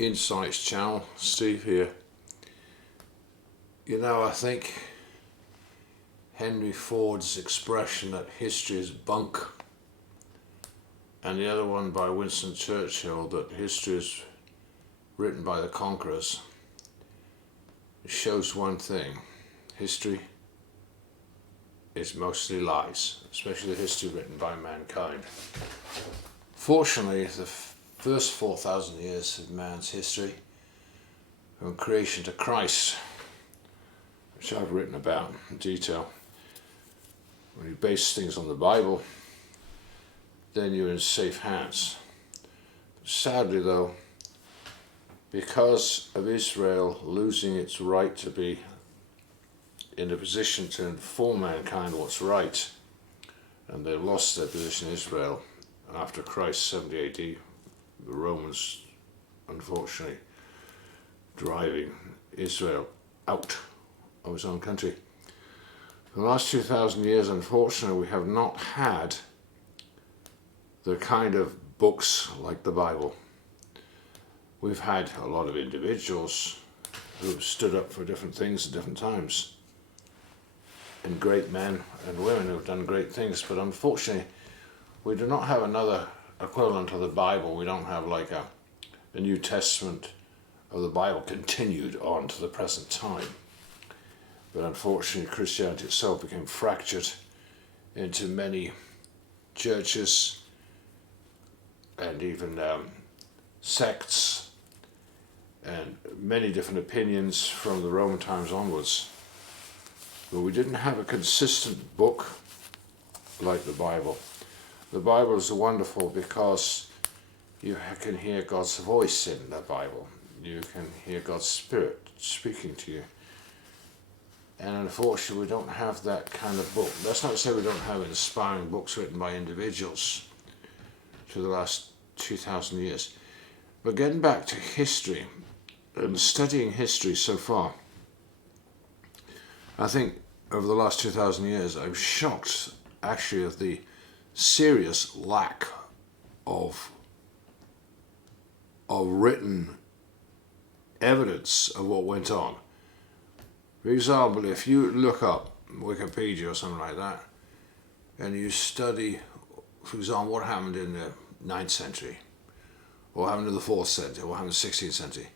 Insights channel. Steve here. You know, I think Henry Ford's expression that history is bunk, and the other one by Winston Churchill that history is written by the conquerors, shows one thing: history is mostly lies, especially the history written by mankind. Fortunately, the first 4,000 years of man's history, from creation to Christ, which I've written about in detail, when you base things on the Bible, then you're in safe hands. Sadly though, because of Israel losing its right to be in a position to inform mankind what's right, and they lost their position in Israel after Christ 70 AD, the Romans unfortunately driving Israel out of his own country. For the last 2,000 years, unfortunately, we have not had the kind of books like the Bible. We've had a lot of individuals who have stood up for different things at different times, and great men and women who have done great things, but unfortunately we do not have another equivalent of the Bible. We don't have like a New Testament of the Bible continued on to the present time. But unfortunately Christianity itself became fractured into many churches and even sects and many different opinions from the Roman times onwards. But we didn't have a consistent book like the Bible. The Bible is wonderful because you can hear God's voice in the Bible. You can hear God's Spirit speaking to you. And unfortunately we don't have that kind of book. That's not to say we don't have inspiring books written by individuals through the last 2,000 years. But getting back to history and studying history so far, I think over the last 2,000 years I'm shocked actually of the serious lack of written evidence of what went on. For example, if you look up Wikipedia or something like that and you study, for example, what happened in the 9th century, or what happened in the 4th century, or what happened in the 16th century,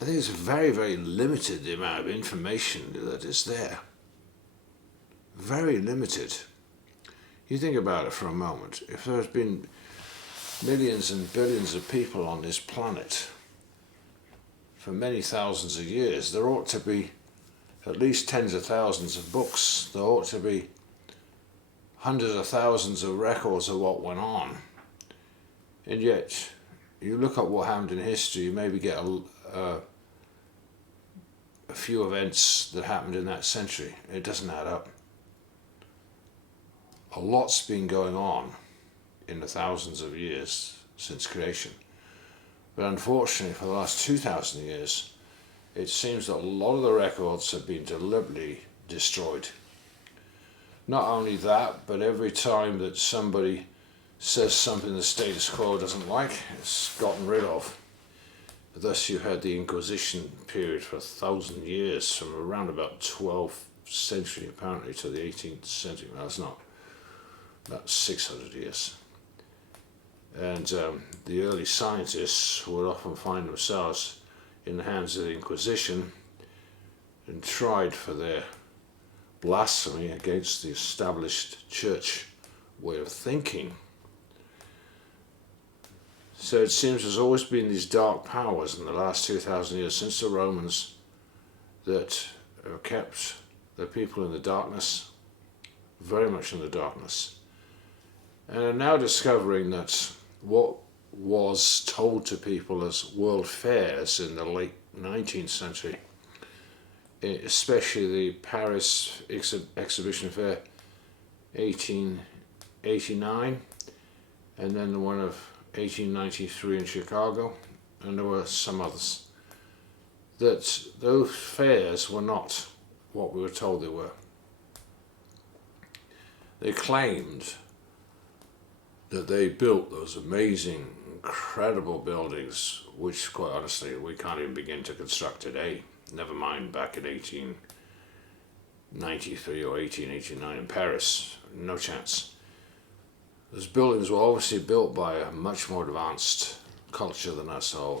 I think it's very, very limited the amount of information that is there. Very limited. You think about it for a moment. If there's been millions and billions of people on this planet for many thousands of years, there ought to be at least tens of thousands of books. There ought to be hundreds of thousands of records of what went on. And yet, you look at what happened in history, you maybe get a few events that happened in that century. It doesn't add up. A lot's been going on in the thousands of years since creation. But unfortunately, for the last 2,000 years, it seems that a lot of the records have been deliberately destroyed. Not only that, but every time that somebody says something the status quo doesn't like, it's gotten rid of. Thus you had the Inquisition period for 1,000 years, from around about 12th century apparently to the 18th century. Well, it's not. About 600 years. And the early scientists would often find themselves in the hands of the Inquisition and tried for their blasphemy against the established church way of thinking. So it seems there's always been these dark powers in the last 2,000 years since the Romans that have kept the people in the darkness, very much in the darkness. And are now discovering that what was told to people as world fairs in the late 19th century, especially the Paris Exhibition Fair 1889, and then the one of 1893 in Chicago, and there were some others, that those fairs were not what we were told they were. They claimed that they built those amazing, incredible buildings, which quite honestly we can't even begin to construct today, never mind back in 1893 or 1889 in Paris. No chance. Those buildings were obviously built by a much more advanced culture than us, or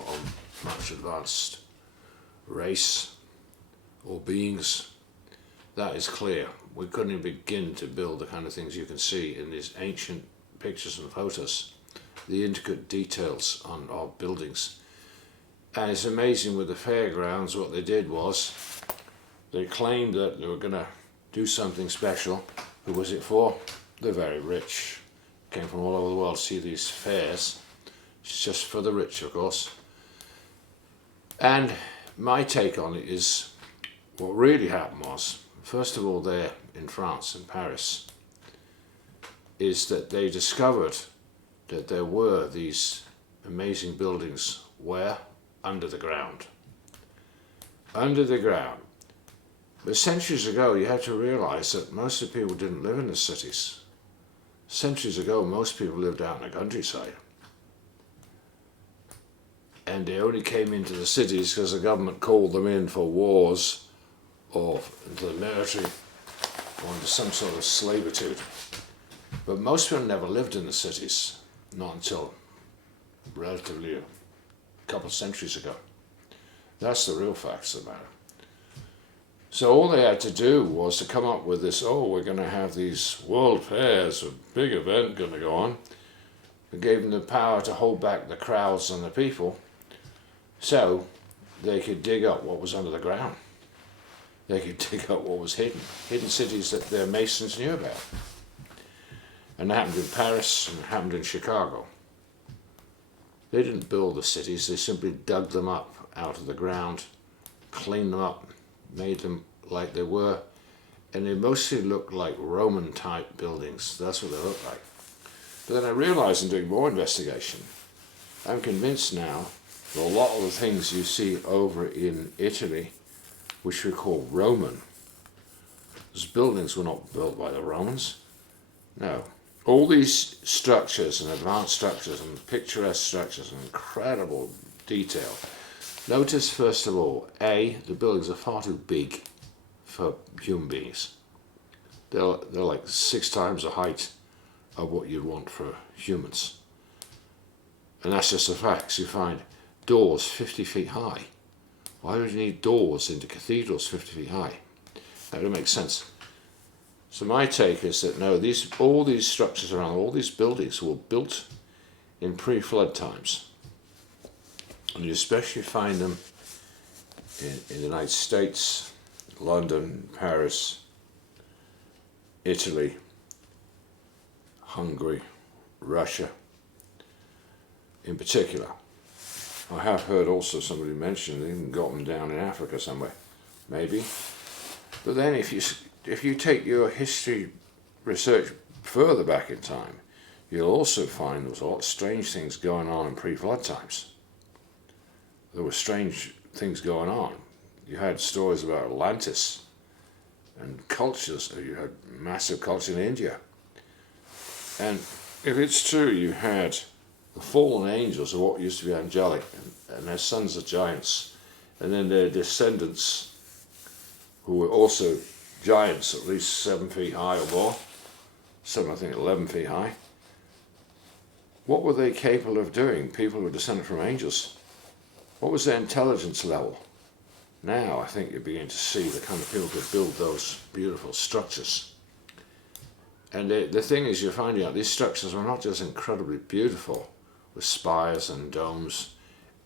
much advanced race or beings. That is clear. We couldn't even begin to build the kind of things you can see in these ancient pictures and photos, the intricate details on our buildings. And it's amazing with the fairgrounds, what they did was they claimed that they were going to do something special. Who was it for? The very rich. Came from all over the world to see these fairs. It's just for the rich, of course. And my take on it is, what really happened was, first of all there in France, in Paris, is that they discovered that there were these amazing buildings where? Under the ground. Under the ground. But centuries ago you had to realise that most of the people didn't live in the cities. Centuries ago most people lived out in the countryside. And they only came into the cities because the government called them in for wars or into the military or into some sort of slavitude. But most people never lived in the cities, not until relatively a couple of centuries ago. That's the real facts of the matter. So all they had to do was to come up with this, oh, we're going to have these world fairs, a big event going to go on. It gave them the power to hold back the crowds and the people so they could dig up what was under the ground. They could dig up what was hidden cities that their masons knew about. And it happened in Paris and it happened in Chicago. They didn't build the cities, they simply dug them up out of the ground, cleaned them up, made them like they were, and they mostly looked like Roman type buildings. That's what they looked like. But then I realized in doing more investigation, I'm convinced now that a lot of the things you see over in Italy, which we call Roman, those buildings were not built by the Romans. No. All these structures and advanced structures and picturesque structures and incredible detail. Notice first of all, A, the buildings are far too big for human beings. They're like 6 times the height of what you'd want for humans. And that's just the facts. You find doors 50 feet high. Why would you need doors into cathedrals 50 feet high? That would make sense. So my take is that no, all these structures around, all these buildings were built in pre-flood times. And you especially find them in the United States, London, Paris, Italy, Hungary, Russia, in particular. I have heard also somebody mention they even got them down in Africa somewhere, maybe. But then if you take your history research further back in time, you'll also find there was a lot of strange things going on in pre-flood times. There were strange things going on. You had stories about Atlantis and cultures. You had massive culture in India. And if it's true, you had the fallen angels, or what used to be angelic, and their sons are giants, and then their descendants, who were also giants, at least 7 feet high or more, some I think 11 feet high. What were they capable of doing? People who were descended from angels. What was their intelligence level? Now I think you're beginning to see the kind of people who could build those beautiful structures. And the thing is, you're finding out these structures are not just incredibly beautiful with spires and domes,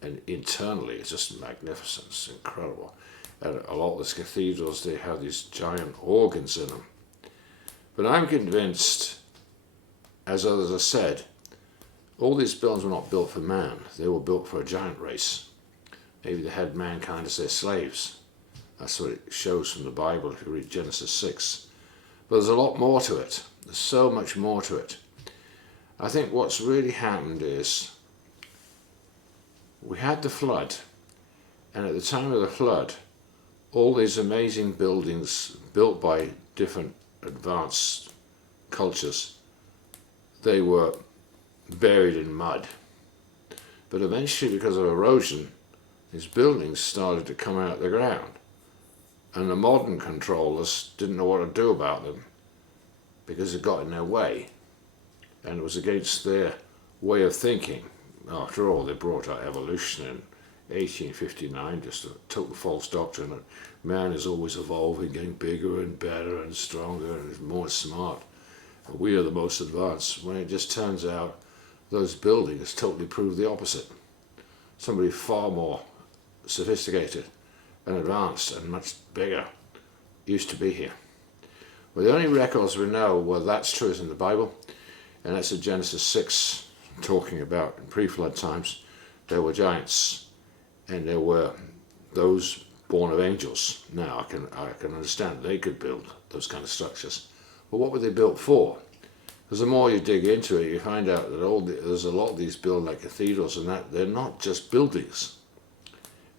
and internally it's just magnificent, it's incredible. And a lot of these cathedrals, they have these giant organs in them. But I'm convinced, as others have said, all these buildings were not built for man, they were built for a giant race. Maybe they had mankind as their slaves. That's what it shows from the Bible if you read Genesis 6. But there's a lot more to it. There's so much more to it. I think what's really happened is we had the flood, and at the time of the flood, all these amazing buildings built by different advanced cultures, they were buried in mud. But eventually, because of erosion, these buildings started to come out of the ground. And the modern controllers didn't know what to do about them because it got in their way. And it was against their way of thinking. After all, they brought out evolution in 1859, just a total false doctrine that man is always evolving, getting bigger and better and stronger and more smart. And we are the most advanced, when it just turns out those buildings totally prove the opposite. Somebody far more sophisticated and advanced and much bigger used to be here. Well, the only records we know where that's true is in the Bible, and that's in Genesis 6, talking about in pre-flood times, there were giants, and there were those born of angels. Now, I can understand they could build those kind of structures. But what were they built for? Because the more you dig into it, you find out that there's a lot of these built like cathedrals and that, they're not just buildings.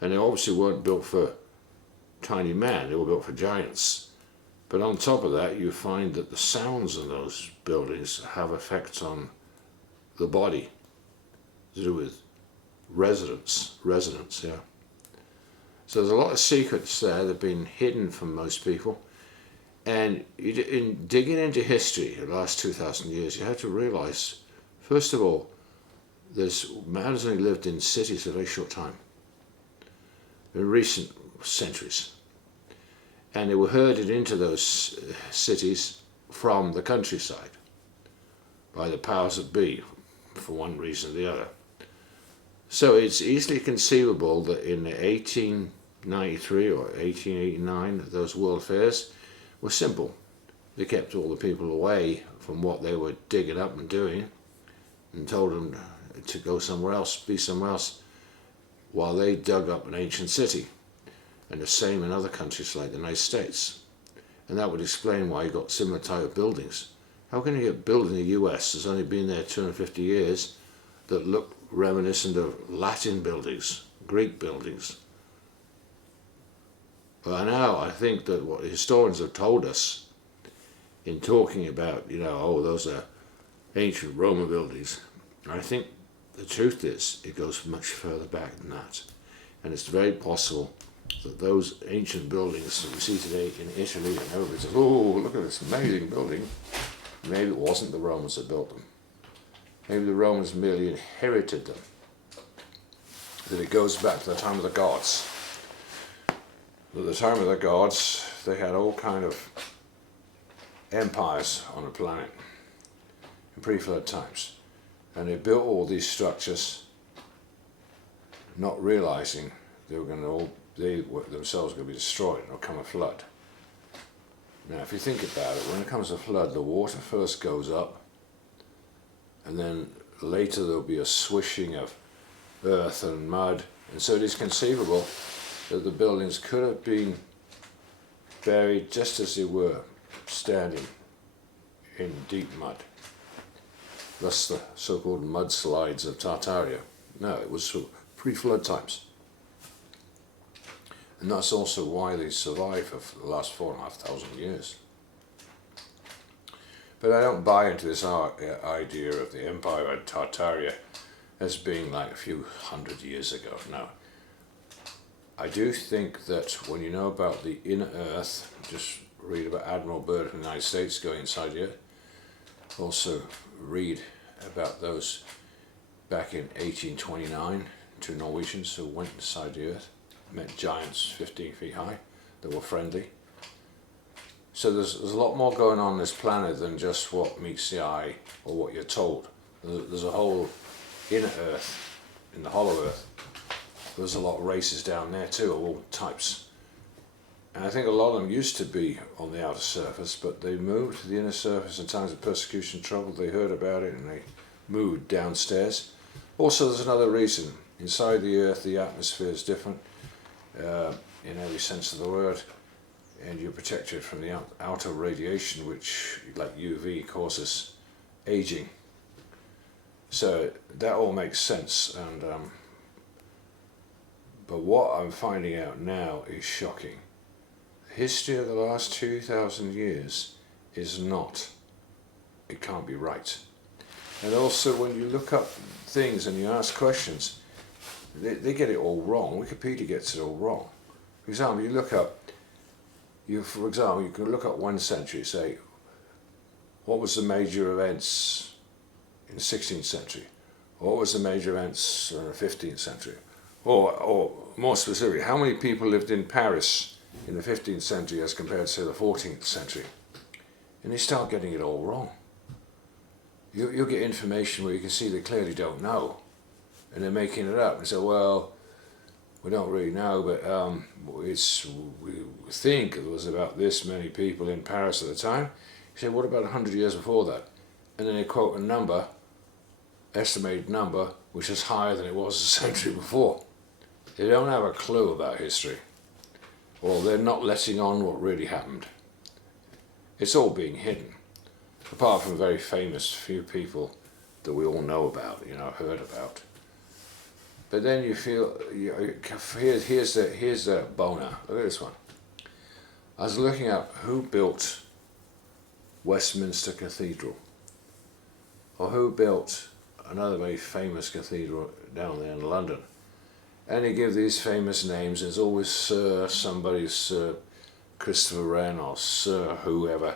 And they obviously weren't built for tiny man, they were built for giants. But on top of that, you find that the sounds in those buildings have effects on the body to do with resonance, yeah. So there's a lot of secrets there that have been hidden from most people. And in digging into history the last 2,000 years, you have to realize, first of all, man has only lived in cities a very short time, in recent centuries. And they were herded into those cities from the countryside by the powers that be, for one reason or the other. So it's easily conceivable that in 1893 or 1889, those world fairs were simple. They kept all the people away from what they were digging up and doing and told them to go somewhere else, be somewhere else, while they dug up an ancient city. And the same in other countries like the United States. And that would explain why you got similar type of buildings. How can you get built in the US that's only been there 250 years that look reminiscent of Latin buildings, Greek buildings? Well, now I think that what historians have told us in talking about, those are ancient Roman buildings, I think the truth is it goes much further back than that. And it's very possible that those ancient buildings that we see today in Italy and everybody says, oh, look at this amazing building. Maybe it wasn't the Romans that built them. Maybe the Romans merely inherited them. That it goes back to the time of the gods. At the time of the gods, they had all kind of empires on the planet in pre-flood times. And they built all these structures not realizing they were themselves going to be destroyed and there'll come a flood. Now, if you think about it, when it comes to flood, the water first goes up, and then later there'll be a swishing of earth and mud, and so it is conceivable that the buildings could have been buried just as they were, standing in deep mud. Thus the so-called mudslides of Tartaria. No, it was pre-flood times. And that's also why they survived for the last 4,500 years. But I don't buy into this idea of the empire of Tartaria as being like a few hundred years ago. No. I do think that when you know about the inner earth, just read about Admiral Byrd from the United States going inside the earth. Also read about those back in 1829, two Norwegians who went inside the earth, met giants 15 feet high that were friendly. So there's a lot more going on this planet than just what meets the eye or what you're told. There's a whole inner earth, in the hollow earth. There's a lot of races down there too, of all types. And I think a lot of them used to be on the outer surface, but they moved to the inner surface in times of persecution, trouble. They heard about it and they moved downstairs. Also, there's another reason. Inside the earth, the atmosphere is different in every sense of the word, and you're protected from the outer radiation, which, like UV, causes aging. So that all makes sense. And but what I'm finding out now is shocking. The history of the last 2,000 years is not. It can't be right. And also when you look up things and you ask questions, they get it all wrong. Wikipedia gets it all wrong. For example, you look up, for example, you can look up 1 century, say, what was the major events in the 16th century? What was the major events in the 15th century? Or more specifically, how many people lived in Paris in the 15th century as compared to the 14th century? And they start getting it all wrong. You'll get information where you can see they clearly don't know. And they're making it up. And say, well, we don't really know, but we think there was about this many people in Paris at the time. You say, what about 100 years before that? And then they quote a number, estimated number, which is higher than it was a century before. They don't have a clue about history. Or they're not letting on what really happened. It's all being hidden. Apart from very famous few people that we all know about, heard about. But then you feel, here's the boner. Look at this one. I was looking up who built Westminster Cathedral, or who built another very famous cathedral down there in London. And they give these famous names. There's always Sir somebody, Sir Christopher Wren or Sir whoever.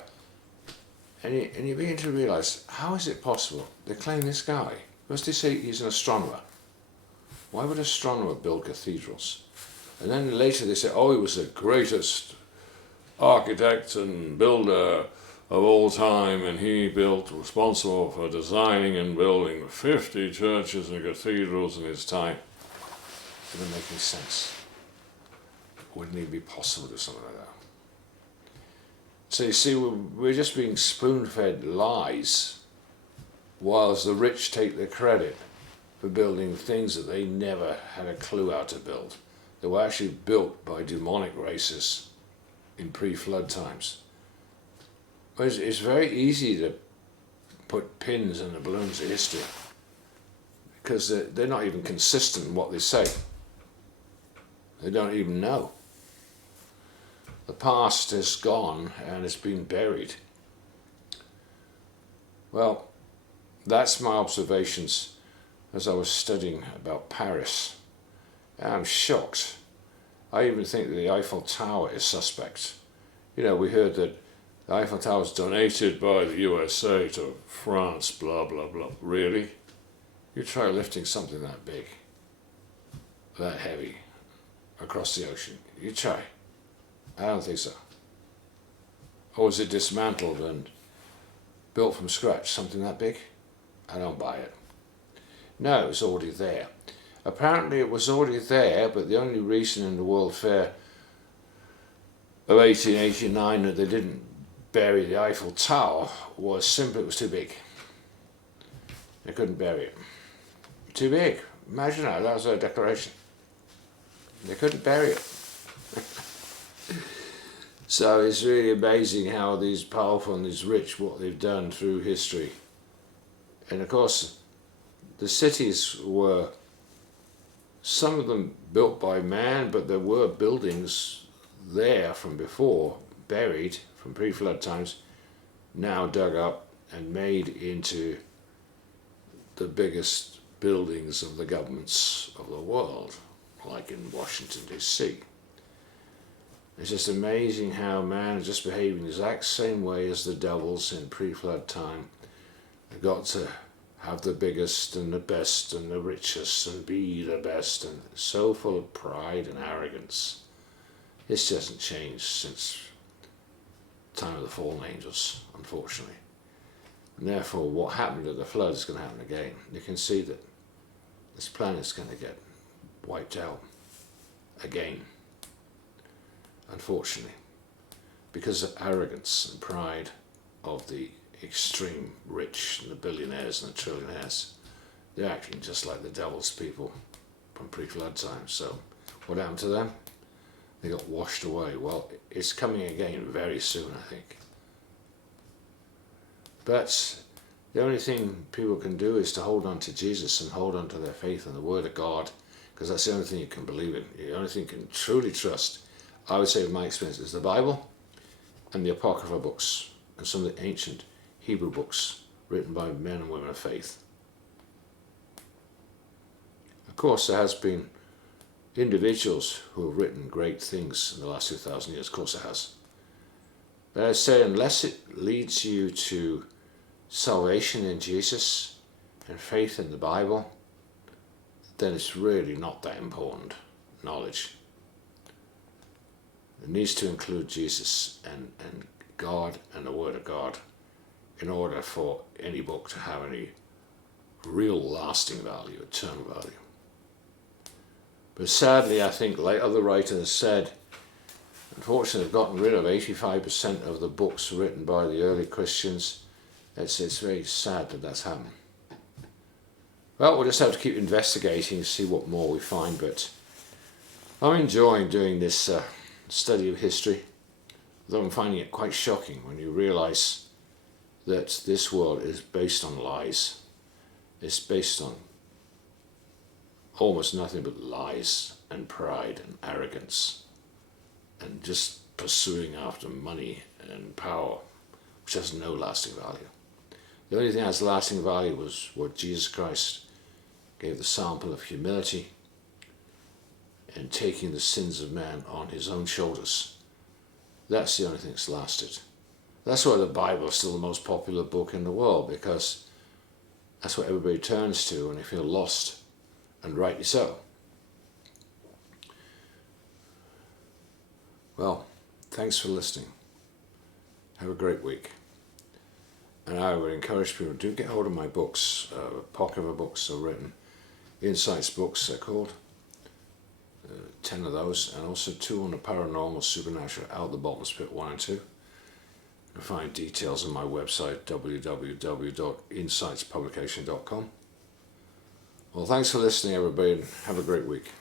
And you begin to realise, how is it possible? They claim this guy. First they say he's an astronomer. Why would an astronomer build cathedrals? And then later they say, oh, he was the greatest architect and builder of all time, and he responsible for designing and building 50 churches and cathedrals in his time. It doesn't make any sense. Wouldn't it be possible to do something like that? So you see, we're just being spoon-fed lies, whilst the rich take the credit for building things that they never had a clue how to build. They were actually built by demonic races in pre-flood times. It's very easy to put pins in the balloons of history because they're not even consistent in what they say. They don't even know. The past is gone and it's been buried. Well, that's my observations as I was studying about Paris. And I'm shocked. I even think that the Eiffel Tower is suspect. We heard that the Eiffel Tower was donated by the USA to France, blah, blah, blah. Really? You try lifting something that big, that heavy, across the ocean. You try. I don't think so. Or was it dismantled and built from scratch, something that big? I don't buy it. No, it was already there. Apparently it was already there, but the only reason in the World Fair of 1889 that they didn't bury the Eiffel Tower was simply it was too big. They couldn't bury it. Too big. Imagine that was their declaration. They couldn't bury it. So it's really amazing how these powerful and these rich, what they've done through history. And of course, the cities were, some of them built by man, but there were buildings there from before, buried from pre-flood times, now dug up and made into the biggest buildings of the governments of the world, like in Washington, D.C. It's just amazing how man is just behaving the exact same way as the devils in pre-flood time. They've got to have the biggest and the best and the richest and be the best, and so full of pride and arrogance. This hasn't changed since the time of the fallen angels, unfortunately. And therefore what happened at the flood is going to happen again. You can see that this planet's going to get wiped out again, unfortunately, because of arrogance and pride of the extreme rich and the billionaires and the trillionaires. They're acting just like the devil's people from pre-flood times. So what happened to them? They got washed away. Well, it's coming again very soon, I think. But the only thing people can do is to hold on to Jesus and hold on to their faith in the Word of God, because that's the only thing you can believe in. The only thing you can truly trust, I would say in my experience, is the Bible and the Apocrypha books and some of the ancient Hebrew books written by men and women of faith. Of course, there has been individuals who have written great things in the last 2,000 years. Of course it has. But I say, unless it leads you to salvation in Jesus and faith in the Bible, then it's really not that important knowledge. It needs to include Jesus and God and the Word of God in order for any book to have any real lasting value, eternal value. But sadly, I think, like other writers said, unfortunately, they've gotten rid of 85% of the books written by the early Christians. It's very sad that that's happened. Well, we'll just have to keep investigating and see what more we find, but I'm enjoying doing this study of history, though I'm finding it quite shocking when you realise that this world is based on lies. It's based on almost nothing but lies and pride and arrogance and just pursuing after money and power, which has no lasting value. The only thing that has lasting value was what Jesus Christ gave the sample of humility and taking the sins of man on his own shoulders. That's the only thing that's lasted. That's why the Bible is still the most popular book in the world, because that's what everybody turns to when they feel lost, and rightly so. Well, thanks for listening. Have a great week. And I would encourage people to get hold of my books. Apocrypha books are written. Insights books, they're called. 10 of those, and also 2 on the paranormal, supernatural, Out the Bottomless Pit 1 and 2. You can find details on my website, www.insightspublication.com. Well, thanks for listening, everybody, and have a great week.